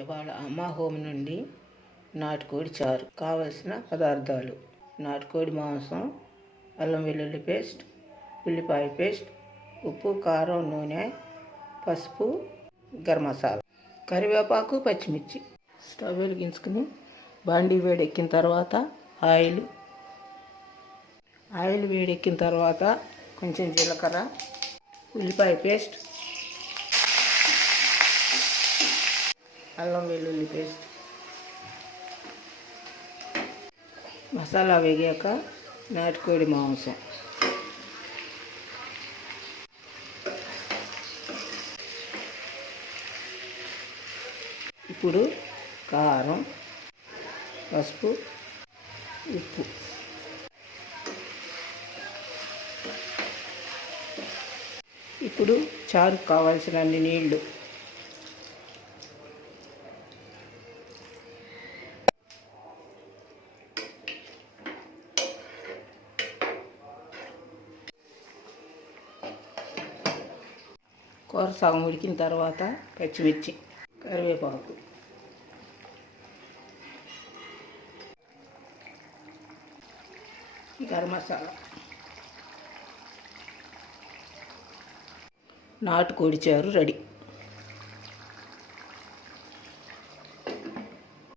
ఇవాళ అమ్మ హోమ్ నుండి నాటుకోడి చారు. కావలసిన పదార్థాలు. నాటుకోడి మాంసం అల్లం వెల్లుల్లి పేస్ట్ ఉల్లిపాయ పేస్ట్ ఉప్పు కారం నూనె పసుపు గరం మసాలా కరివేపాకు పచ్చిమిర్చి. స్టవ్ వెలిగించుకుని బాండీ వేడెక్కిన తర్వాత ఆయిల్. ఆయిల్ వేడెక్కిన తర్వాత కొంచెం జీలకర్ర ఉల్లిపాయ పేస్ట్ అల్లం వెల్లుల్లి పేస్ట్. మసాలా వేగాక నాటుకోడి మాంసం. ఇప్పుడు కారం పసుపు ఉప్పు. ఇప్పుడు చారు కావాల్సిన అన్ని కూర సగం ఉడికిన తర్వాత పచ్చిమిర్చి కరివేపాకు. గరం మసాలా. నాటుకోడి చారు రెడీ.